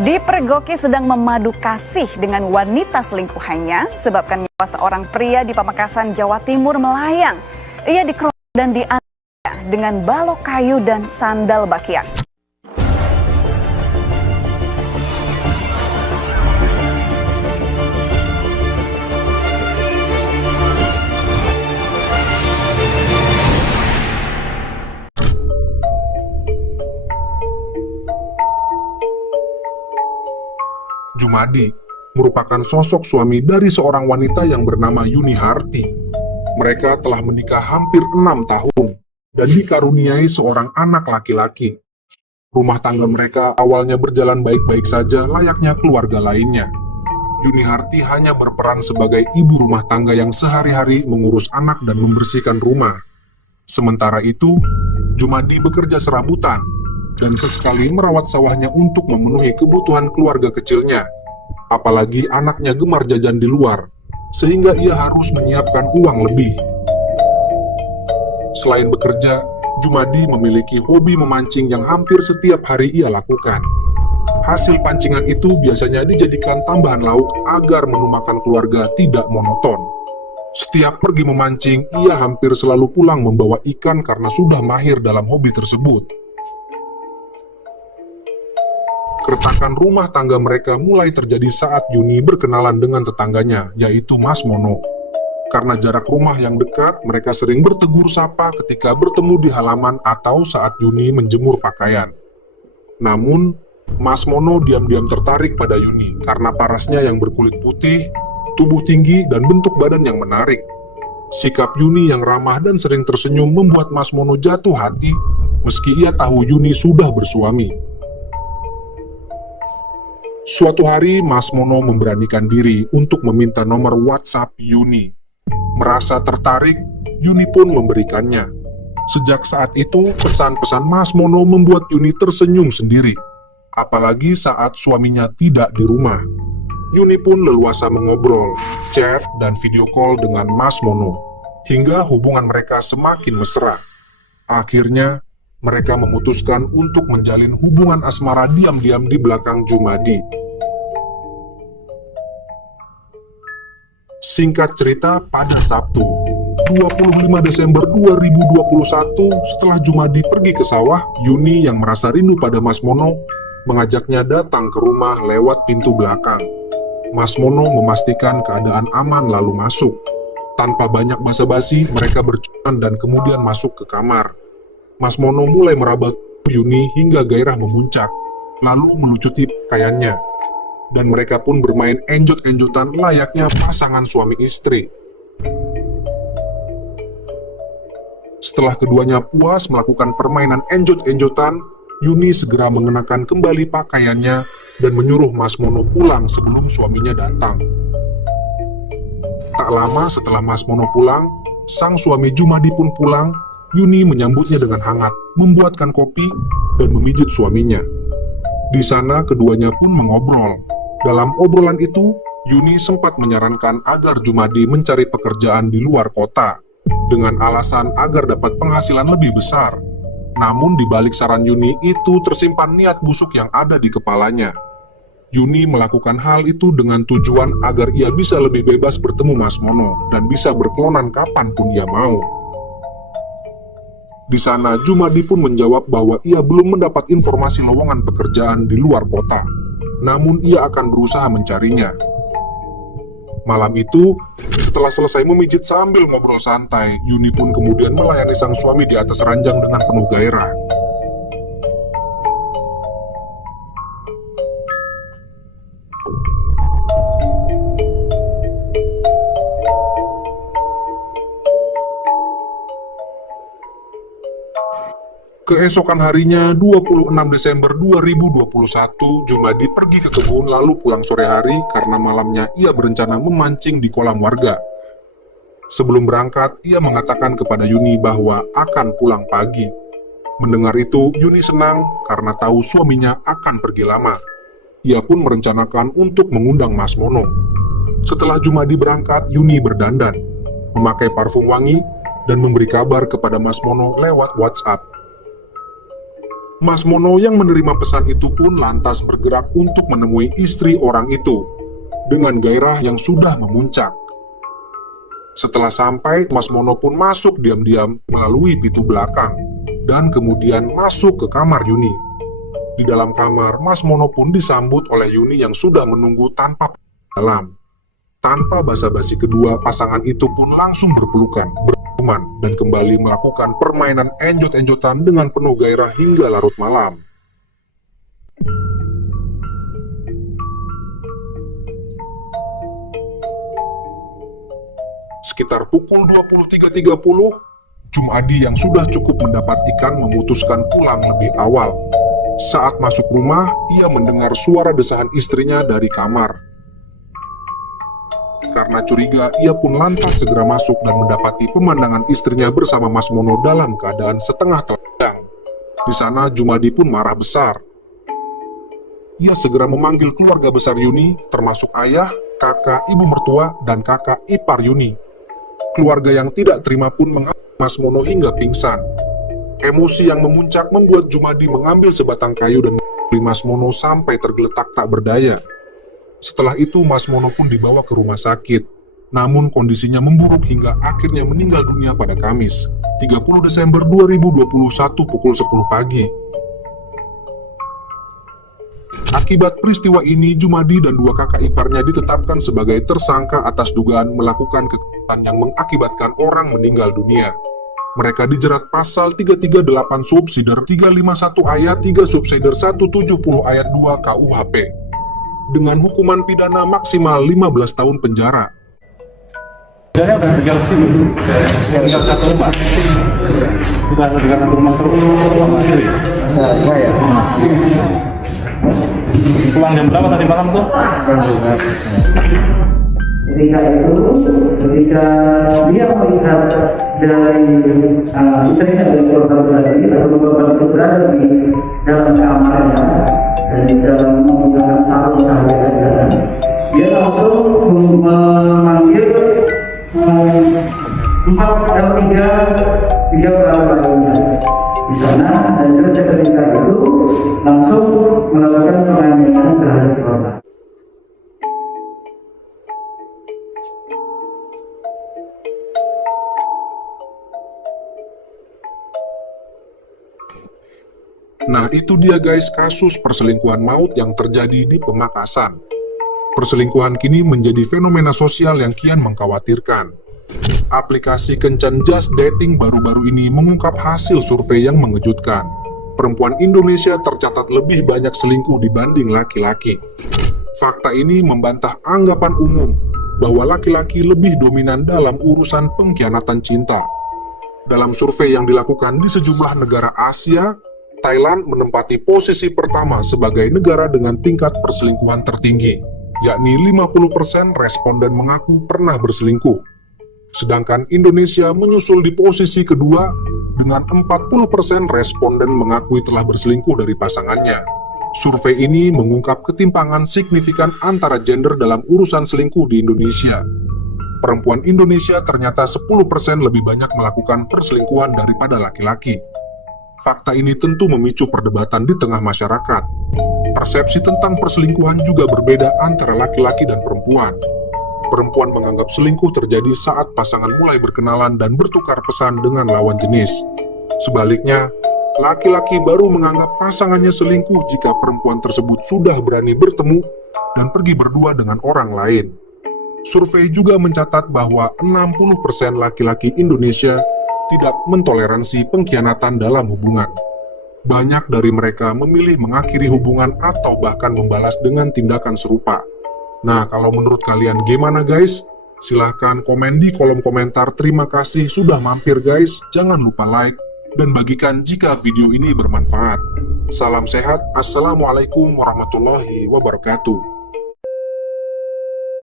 Dipergoki sedang memadu kasih dengan wanita selingkuhannya, sebabkan nyawa seorang pria di Pamekasan, Jawa Timur melayang. Ia dikerok dan dianiaya dengan balok kayu dan sandal bakiak. Jumadi merupakan sosok suami dari seorang wanita yang bernama Yuni Harti. Mereka telah menikah hampir 6 tahun dan dikaruniai seorang anak laki-laki. Rumah tangga mereka awalnya berjalan baik-baik saja layaknya keluarga lainnya. Yuni Harti hanya berperan sebagai ibu rumah tangga yang sehari-hari mengurus anak dan membersihkan rumah. Sementara itu, Jumadi bekerja serabutan dan sesekali merawat sawahnya untuk memenuhi kebutuhan keluarga kecilnya. Apalagi anaknya gemar jajan di luar, sehingga ia harus menyiapkan uang lebih. Selain bekerja, Jumadi memiliki hobi memancing yang hampir setiap hari ia lakukan. Hasil pancingan itu biasanya dijadikan tambahan lauk agar menu makan keluarga tidak monoton. Setiap pergi memancing, ia hampir selalu pulang membawa ikan karena sudah mahir dalam hobi tersebut. Keretakan rumah tangga mereka mulai terjadi saat Yuni berkenalan dengan tetangganya, yaitu Mas Mono. Karena jarak rumah yang dekat, mereka sering bertegur sapa ketika bertemu di halaman atau saat Yuni menjemur pakaian. Namun, Mas Mono diam-diam tertarik pada Yuni karena parasnya yang berkulit putih, tubuh tinggi, dan bentuk badan yang menarik. Sikap Yuni yang ramah dan sering tersenyum membuat Mas Mono jatuh hati, meski ia tahu Yuni sudah bersuami. Suatu hari, Mas Mono memberanikan diri untuk meminta nomor WhatsApp Yuni. Merasa tertarik, Yuni pun memberikannya. Sejak saat itu, pesan-pesan Mas Mono membuat Yuni tersenyum sendiri. Apalagi saat suaminya tidak di rumah. Yuni pun leluasa mengobrol, chat, dan video call dengan Mas Mono. Hingga hubungan mereka semakin mesra. Akhirnya, mereka memutuskan untuk menjalin hubungan asmara diam-diam di belakang Jumadi. Singkat cerita, pada Sabtu, 25 Desember 2021, setelah Jumadi pergi ke sawah, Yuni yang merasa rindu pada Mas Mono mengajaknya datang ke rumah lewat pintu belakang. Mas Mono memastikan keadaan aman lalu masuk. Tanpa banyak basa-basi, mereka bercuan dan kemudian masuk ke kamar. Mas Mono mulai meraba Yuni hingga gairah memuncak, lalu melucuti pakaiannya. Dan mereka pun bermain enjot-enjotan layaknya pasangan suami istri. Setelah keduanya puas melakukan permainan enjot-enjotan, Yuni segera mengenakan kembali pakaiannya dan menyuruh Mas Mono pulang sebelum suaminya datang. Tak lama setelah Mas Mono pulang, sang suami Jumadi pun pulang. Yuni menyambutnya dengan hangat, membuatkan kopi, dan memijit suaminya. Di sana keduanya pun mengobrol. Dalam obrolan itu, Yuni sempat menyarankan agar Jumadi mencari pekerjaan di luar kota, dengan alasan agar dapat penghasilan lebih besar. Namun di balik saran Yuni itu tersimpan niat busuk yang ada di kepalanya. Yuni melakukan hal itu dengan tujuan agar ia bisa lebih bebas bertemu Mas Mono dan bisa berkelonan kapanpun ia mau. Di sana, Jumadi pun menjawab bahwa ia belum mendapat informasi lowongan pekerjaan di luar kota, namun ia akan berusaha mencarinya. Malam itu, setelah selesai memijit sambil ngobrol santai, Yuni pun kemudian melayani sang suami di atas ranjang dengan penuh gairah. Keesokan harinya, 26 Desember 2021, Jumadi pergi ke kebun lalu pulang sore hari karena malamnya ia berencana memancing di kolam warga. Sebelum berangkat, ia mengatakan kepada Yuni bahwa akan pulang pagi. Mendengar itu, Yuni senang karena tahu suaminya akan pergi lama. Ia pun merencanakan untuk mengundang Mas Mono. Setelah Jumadi berangkat, Yuni berdandan, memakai parfum wangi, dan memberi kabar kepada Mas Mono lewat WhatsApp. Mas Mono yang menerima pesan itu pun lantas bergerak untuk menemui istri orang itu dengan gairah yang sudah memuncak. Setelah sampai, Mas Mono pun masuk diam-diam melalui pintu belakang dan kemudian masuk ke kamar Yuni. Di dalam kamar, Mas Mono pun disambut oleh Yuni yang sudah menunggu tanpa dalam. Tanpa basa-basi, kedua pasangan itu pun langsung berpelukan, berciuman, dan kembali melakukan permainan enjot-enjotan dengan penuh gairah hingga larut malam. Sekitar pukul 23.30, Jumadi yang sudah cukup mendapat ikan memutuskan pulang lebih awal. Saat masuk rumah, ia mendengar suara desahan istrinya dari kamar. Karena curiga, ia pun lantas segera masuk dan mendapati pemandangan istrinya bersama Mas Mono dalam keadaan setengah telanjang. Di sana, Jumadi pun marah besar. Ia segera memanggil keluarga besar Yuni, termasuk ayah, kakak, ibu mertua, dan kakak ipar Yuni. Keluarga yang tidak terima pun menghadang Mas Mono hingga pingsan. Emosi yang memuncak membuat Jumadi mengambil sebatang kayu dan memukuli Mas Mono sampai tergeletak tak berdaya. Setelah itu, Mas Mono pun dibawa ke rumah sakit. Namun kondisinya memburuk hingga akhirnya meninggal dunia pada Kamis, 30 Desember 2021 pukul 10 pagi. Akibat peristiwa ini, Jumadi dan dua kakak iparnya ditetapkan sebagai tersangka atas dugaan melakukan kekerasan yang mengakibatkan orang meninggal dunia. Mereka dijerat pasal 338 subsider 351 ayat 3 subsider 170 ayat 2 KUHP dengan hukuman pidana maksimal 15 tahun penjara. Saya udah tinggal sini, tinggal satu rumah. Sudah tinggal satu rumah terus. Saya. Pulang jam berapa tadi malam tuh? Ketika dia melihat dari istrinya dari korban tadi atau korban itu berada di dalam kamarnya dan sedang menggunakan sarung saja, dia langsung memanggil tiga orang lainnya di sana, dan terus seketika itu langsung melakukan penganiayaan terhadap korban. Nah, itu dia guys kasus perselingkuhan maut yang terjadi di Pamekasan. Perselingkuhan kini menjadi fenomena sosial yang kian mengkhawatirkan. Aplikasi kencan Just Dating baru-baru ini mengungkap hasil survei yang mengejutkan. Perempuan Indonesia tercatat lebih banyak selingkuh dibanding laki-laki. Fakta ini membantah anggapan umum bahwa laki-laki lebih dominan dalam urusan pengkhianatan cinta. Dalam survei yang dilakukan di sejumlah negara Asia, Thailand menempati posisi pertama sebagai negara dengan tingkat perselingkuhan tertinggi, yakni 50% responden mengaku pernah berselingkuh. Sedangkan Indonesia menyusul di posisi kedua dengan 40% responden mengakui telah berselingkuh dari pasangannya. Survei ini mengungkap ketimpangan signifikan antara gender dalam urusan selingkuh di Indonesia. Perempuan Indonesia ternyata 10% lebih banyak melakukan perselingkuhan daripada laki-laki. Fakta ini tentu memicu perdebatan di tengah masyarakat. Persepsi tentang perselingkuhan juga berbeda antara laki-laki dan perempuan. Perempuan menganggap selingkuh terjadi saat pasangan mulai berkenalan dan bertukar pesan dengan lawan jenis. Sebaliknya, laki-laki baru menganggap pasangannya selingkuh jika perempuan tersebut sudah berani bertemu dan pergi berdua dengan orang lain. Survei juga mencatat bahwa 60% laki-laki Indonesia tidak mentoleransi pengkhianatan dalam hubungan. Banyak dari mereka memilih mengakhiri hubungan atau bahkan membalas dengan tindakan serupa. Nah, kalau menurut kalian gimana guys? Silahkan komen di kolom komentar. Terima kasih sudah mampir guys. Jangan lupa like dan bagikan jika video ini bermanfaat. Salam sehat. Assalamualaikum warahmatullahi wabarakatuh.